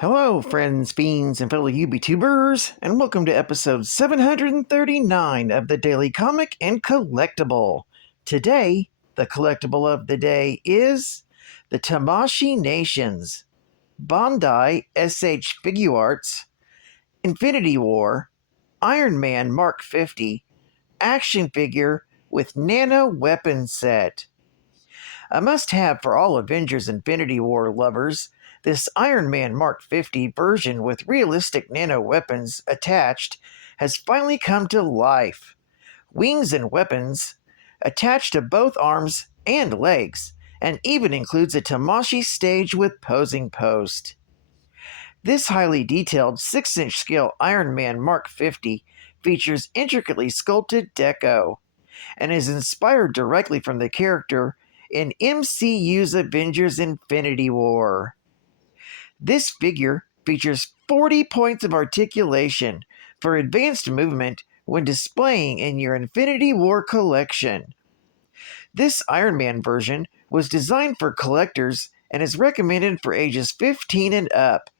Hello, friends, fiends, and fellow UBTubers, and welcome to episode 739 of the Daily Comic and Collectible. Today, the collectible of the day is the Tamashii Nations, Bandai SH Figuarts, Infinity War, Iron Man Mark 50, action figure with nano weapon set. A must-have for all Avengers Infinity War lovers, this Iron Man Mark 50 version with realistic nano weapons attached has finally come to life. Wings and weapons attached to both arms and legs, and even includes a Tamashii stage with posing post. This highly detailed 6-inch scale Iron Man Mark 50 features intricately sculpted deco, and is inspired directly from the character in MCU's Avengers Infinity War. This figure features 40 points of articulation for advanced movement when displaying in your Infinity War collection. This Iron Man version was designed for collectors and is recommended for ages 15 and up,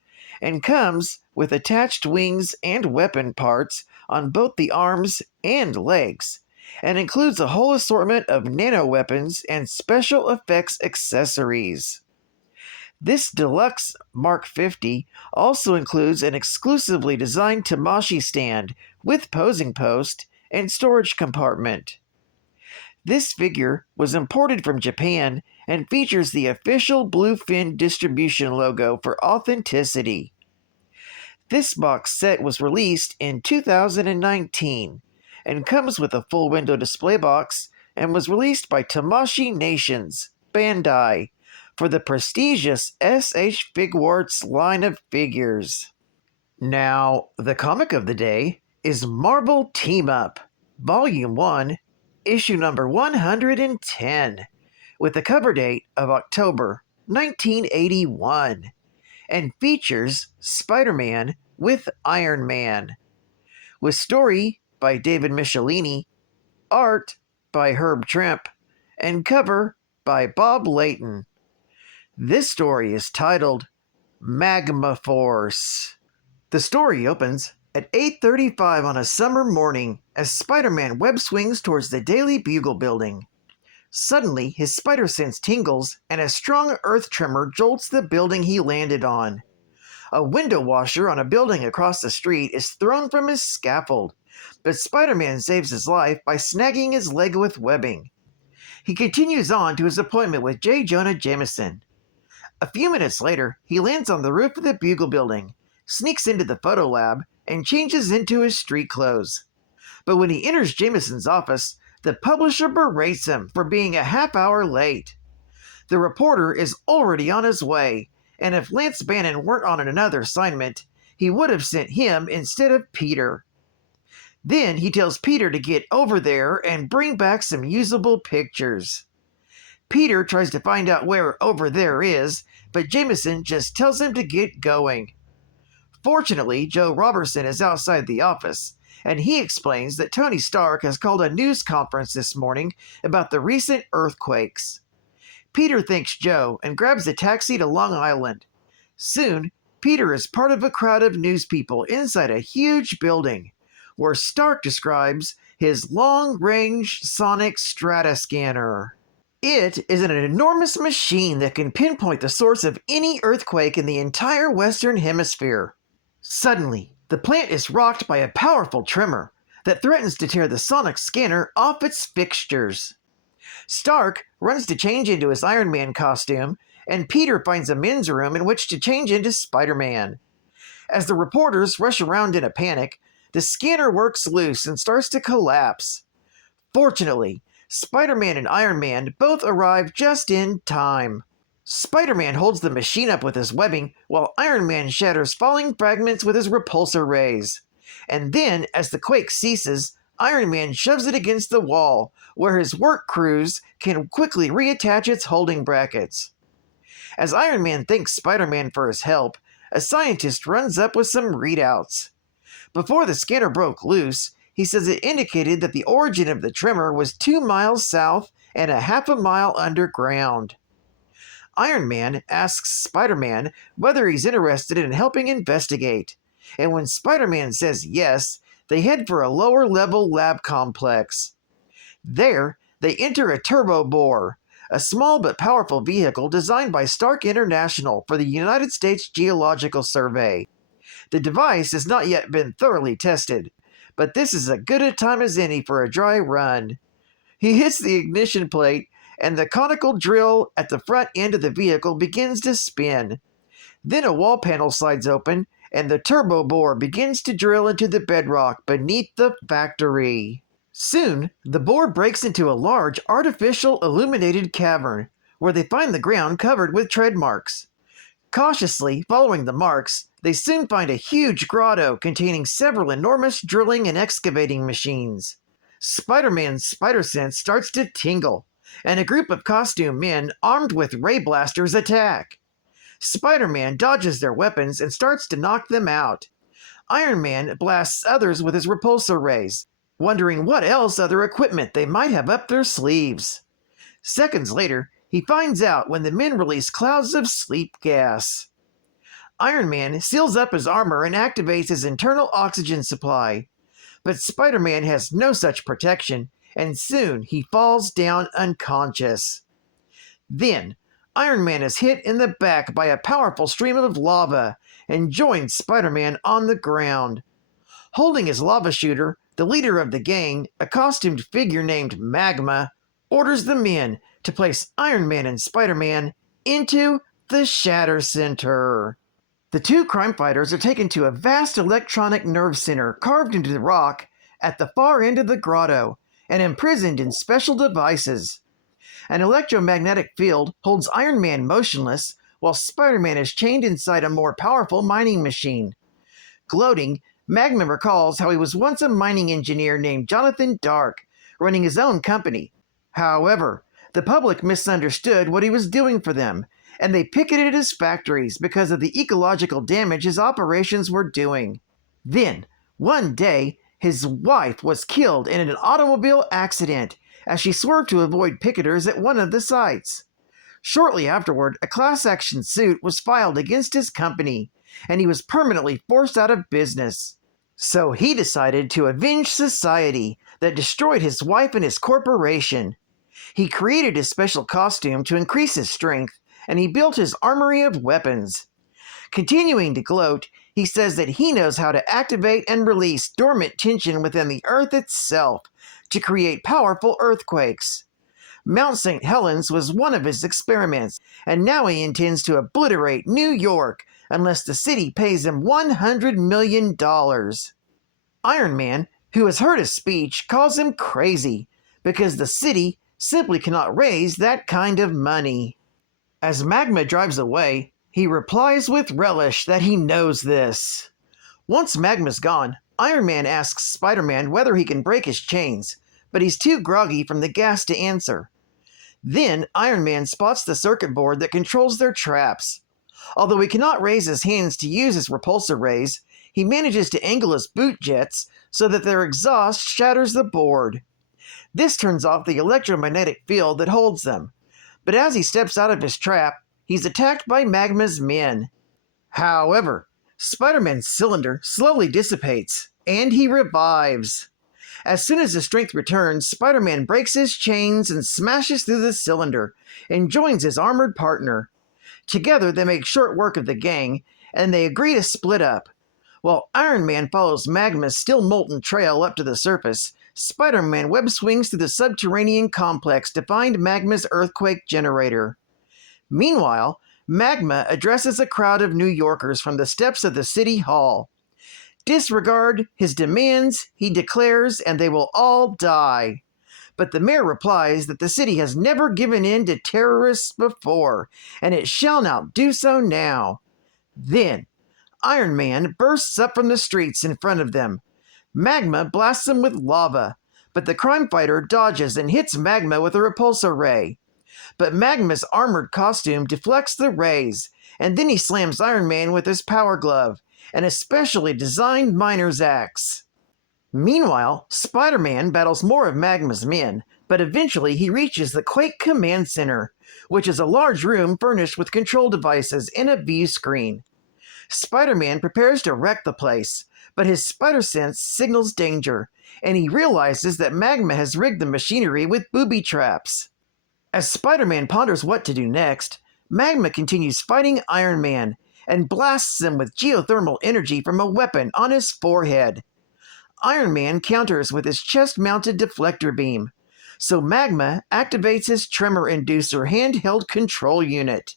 and comes with attached wings and weapon parts on both the arms and legs, and includes a whole assortment of nano weapons and special effects accessories. This deluxe Mark 50 also includes an exclusively designed Tamashii stand with posing post and storage compartment. This figure was imported from Japan and features the official Bluefin distribution logo for authenticity. This box set was released in 2019 and comes with a full window display box and was released by Tamashii Nations, Bandai, for the prestigious SH Figuarts line of figures. Now, the comic of the day is Marvel Team Up, Volume 1, Issue number 110, with a cover date of October 1981, and features Spider-Man with Iron Man, with story by David Michelini, art by Herb Trimp, and cover by Bob Layton. This story is titled Magma Force. The story opens at 8:35 on a summer morning as Spider-Man web swings towards the Daily Bugle building. Suddenly, his spider sense tingles and a strong earth tremor jolts the building he landed on. A window washer on a building across the street is thrown from his scaffold, but Spider-Man saves his life by snagging his leg with webbing. He continues on to his appointment with J. Jonah Jameson. A few minutes later, he lands on the roof of the Bugle building, sneaks into the photo lab, and changes into his street clothes. But when he enters Jameson's office, the publisher berates him for being a half hour late. The reporter is already on his way, and if Lance Bannon weren't on another assignment, he would have sent him instead of Peter. Then he tells Peter to get over there and bring back some usable pictures. Peter tries to find out where over there is, but Jameson just tells him to get going. Fortunately, Joe Robertson is outside the office, and he explains that Tony Stark has called a news conference this morning about the recent earthquakes. Peter thanks Joe and grabs a taxi to Long Island. Soon, Peter is part of a crowd of news people inside a huge building, where Stark describes his long-range sonic stratascanner. It is an enormous machine that can pinpoint the source of any earthquake in the entire Western Hemisphere. Suddenly, the plant is rocked by a powerful tremor that threatens to tear the sonic scanner off its fixtures. Stark runs to change into his Iron Man costume, and Peter finds a men's room in which to change into Spider-Man. As the reporters rush around in a panic, the scanner works loose and starts to collapse. Fortunately, Spider-Man and Iron Man both arrive just in time. Spider-Man holds the machine up with his webbing, while Iron Man shatters falling fragments with his repulsor rays. And then, as the quake ceases, Iron Man shoves it against the wall, where his work crews can quickly reattach its holding brackets. As Iron Man thanks Spider-Man for his help, a scientist runs up with some readouts. Before the scanner broke loose, he says it indicated that the origin of the tremor was 2 miles south and a half a mile underground. Iron Man asks Spider-Man whether he's interested in helping investigate. And when Spider-Man says yes, they head for a lower-level lab complex. There, they enter a turbo bore, a small but powerful vehicle designed by Stark International for the United States Geological Survey. The device has not yet been thoroughly tested, but this is as good a time as any for a dry run. He hits the ignition plate, and the conical drill at the front end of the vehicle begins to spin. Then a wall panel slides open, and the turbo bore begins to drill into the bedrock beneath the factory. Soon, the bore breaks into a large, artificial, illuminated cavern, where they find the ground covered with tread marks. Cautiously following the marks, they soon find a huge grotto containing several enormous drilling and excavating machines. Spider-Man's spider sense starts to tingle, and a group of costume men armed with ray blasters attack. Spider-Man dodges their weapons and starts to knock them out. Iron Man blasts others with his repulsor rays, wondering what else other equipment they might have up their sleeves. Seconds later, he finds out when the men release clouds of sleep gas. Iron Man seals up his armor and activates his internal oxygen supply. But Spider-Man has no such protection, and soon he falls down unconscious. Then, Iron Man is hit in the back by a powerful stream of lava and joins Spider-Man on the ground. Holding his lava shooter, the leader of the gang, a costumed figure named Magma, orders the men to place Iron Man and Spider-Man into the Shatter Center. The two crime fighters are taken to a vast electronic nerve center carved into the rock at the far end of the grotto and imprisoned in special devices. An electromagnetic field holds Iron Man motionless while Spider-Man is chained inside a more powerful mining machine. Gloating, Magma recalls how he was once a mining engineer named Jonathan Dark, running his own company. However, the public misunderstood what he was doing for them, and they picketed his factories because of the ecological damage his operations were doing. Then, one day, his wife was killed in an automobile accident as she swerved to avoid picketers at one of the sites. Shortly afterward, a class action suit was filed against his company, and he was permanently forced out of business. So he decided to avenge society that destroyed his wife and his corporation. He created his special costume to increase his strength, and he built his armory of weapons. Continuing to gloat, he says that he knows how to activate and release dormant tension within the Earth itself to create powerful earthquakes. Mount St. Helens was one of his experiments, and now he intends to obliterate New York unless the city pays him $100 million. Iron Man, who has heard his speech, calls him crazy because the city simply cannot raise that kind of money. As Magma drives away, he replies with relish that he knows this. Once Magma's gone, Iron Man asks Spider-Man whether he can break his chains, but he's too groggy from the gas to answer. Then Iron Man spots the circuit board that controls their traps. Although he cannot raise his hands to use his repulsor rays, he manages to angle his boot jets so that their exhaust shatters the board. This turns off the electromagnetic field that holds them. But as he steps out of his trap, he's attacked by Magma's men. However, Spider-Man's cylinder slowly dissipates, and he revives. As soon as his strength returns, Spider-Man breaks his chains and smashes through the cylinder, and joins his armored partner. Together they make short work of the gang, and they agree to split up. While Iron Man follows Magma's still molten trail up to the surface, Spider-Man web swings through the subterranean complex to find Magma's earthquake generator. Meanwhile, Magma addresses a crowd of New Yorkers from the steps of the city hall. Disregard his demands, he declares, and they will all die. But the mayor replies that the city has never given in to terrorists before, and it shall not do so now. Then, Iron Man bursts up from the streets in front of them. Magma blasts him with lava, but the crime fighter dodges and hits Magma with a repulsor ray. But Magma's armored costume deflects the rays, and then he slams Iron Man with his power glove, an especially designed miner's axe. Meanwhile, Spider-Man battles more of Magma's men, but eventually he reaches the Quake Command Center, which is a large room furnished with control devices and a view screen. Spider-Man prepares to wreck the place, but his spider sense signals danger, and he realizes that Magma has rigged the machinery with booby traps. As Spider-Man ponders what to do next, Magma continues fighting Iron Man and blasts him with geothermal energy from a weapon on his forehead. Iron Man counters with his chest-mounted deflector beam, so Magma activates his tremor inducer handheld control unit.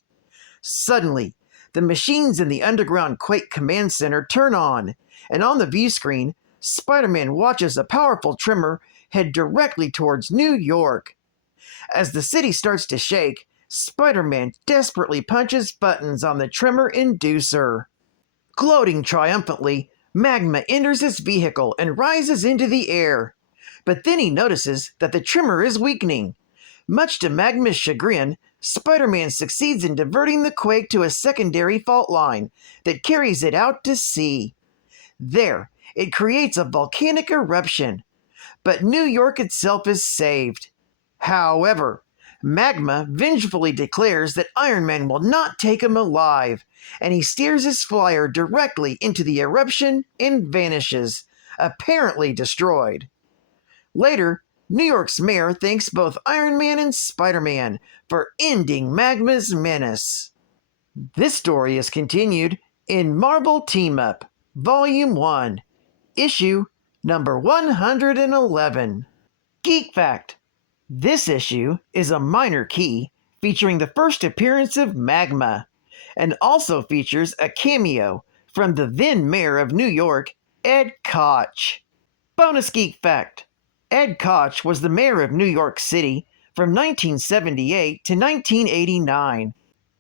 Suddenly, the machines in the underground Quake Command Center turn on, and on the view screen, Spider-Man watches a powerful tremor head directly towards New York. As the city starts to shake, Spider-Man desperately punches buttons on the tremor inducer. Gloating triumphantly, Magma enters his vehicle and rises into the air. But then he notices that the tremor is weakening. Much to Magma's chagrin, Spider-Man succeeds in diverting the quake to a secondary fault line that carries it out to sea. There, it creates a volcanic eruption, but New York itself is saved. However, Magma vengefully declares that Iron Man will not take him alive, and he steers his flyer directly into the eruption and vanishes, apparently destroyed. Later, New York's mayor thanks both Iron Man and Spider-Man for ending Magma's menace. This story is continued in Marvel Team-Up, Volume 1, Issue number 111. Geek Fact: this issue is a minor key featuring the first appearance of Magma, and also features a cameo from the then mayor of New York, Ed Koch. Bonus Geek Fact: Ed Koch was the mayor of New York City from 1978 to 1989.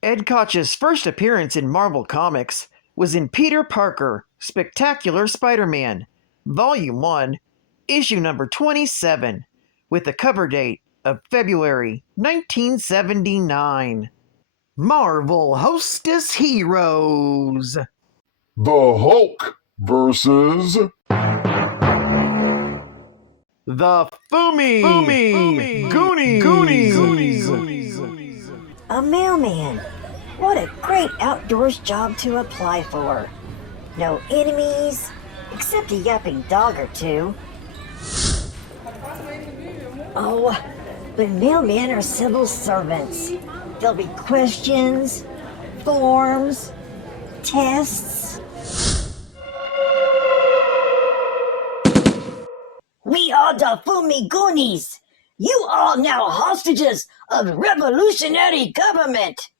Ed Koch's first appearance in Marvel Comics was in Peter Parker, Spectacular Spider-Man, Volume 1, Issue number 27, with the cover date of February 1979. Marvel Hostess Heroes. The Hulk versus The Fumi Goonies. A mailman. What a great outdoors job to apply for. No enemies, except a yapping dog or two. Oh, but mailmen are civil servants. There'll be questions, forms, tests. We are the Fumi Goonies. You are now hostages of revolutionary government.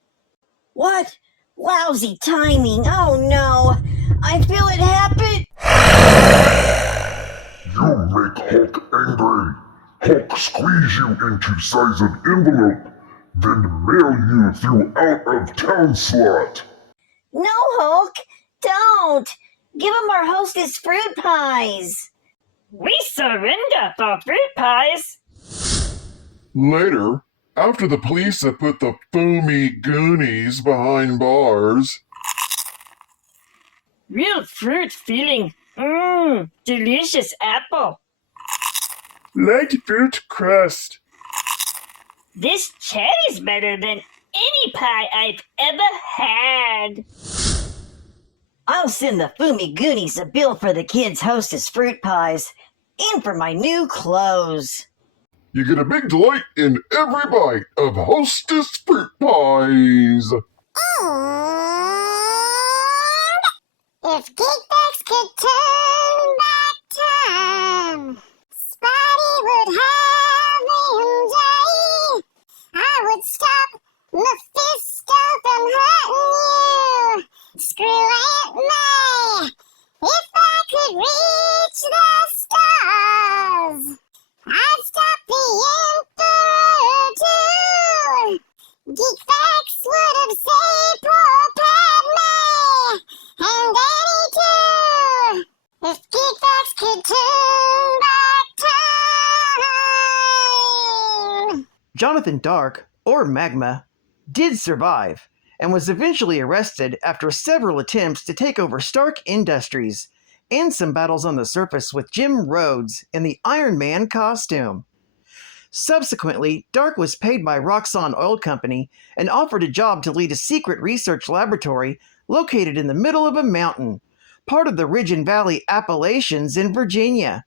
What? Lousy timing. Oh no. I feel it happen. You make Hulk angry. Hulk squeeze you into size of envelope, then mail you through out of town slot. No, Hulk. Don't. Give him our hostess fruit pies. We surrender for fruit pies. Later, after the police have put the Fumi Goonies behind bars, Real fruit feeling. Delicious apple. light fruit crust. This cherry's better than any pie I've ever had. I'll send the Fumi Goonies a bill for the kids' hostess fruit pies and for my new clothes. You get a big delight in every bite of Hostess fruit pies. If Geekbucks could turn back time, Spidey would have him day. I would stop Mephisto from hurting you. Screw Aunt May. If I could reach the stars, I'd stop the Emperor too. Geekbucks would have saved poor Padme and Danny too. If Geekbucks could turn back time. Jonathan Dark, or Magma, did survive and was eventually arrested after several attempts to take over Stark Industries and some battles on the surface with Jim Rhodes in the Iron Man costume. Subsequently, Dark was paid by Roxxon Oil Company and offered a job to lead a secret research laboratory located in the middle of a mountain, part of the Ridge and Valley Appalachians in Virginia.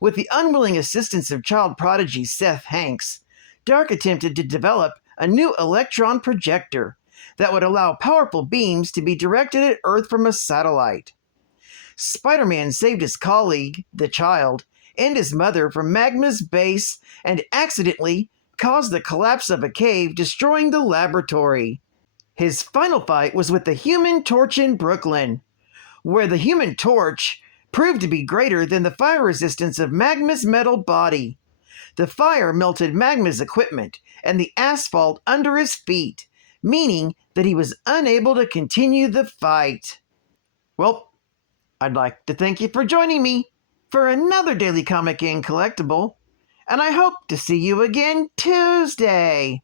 With the unwilling assistance of child prodigy Seth Hanks, Dark attempted to develop a new electron projector that would allow powerful beams to be directed at Earth from a satellite. Spider-Man saved his colleague, the Child, and his mother from Magma's base and accidentally caused the collapse of a cave, destroying the laboratory. His final fight was with the Human Torch in Brooklyn, where the Human Torch proved to be greater than the fire resistance of Magma's metal body. The fire melted Magma's equipment and the asphalt under his feet, meaning that he was unable to continue the fight. Well, I'd like to thank you for joining me for another Daily Comic and Collectible, and I hope to see you again Tuesday.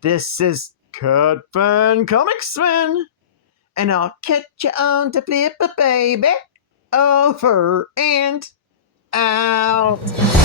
This is Cut Fan Comics Fan, and I'll catch you on to flip a baby. Over and out.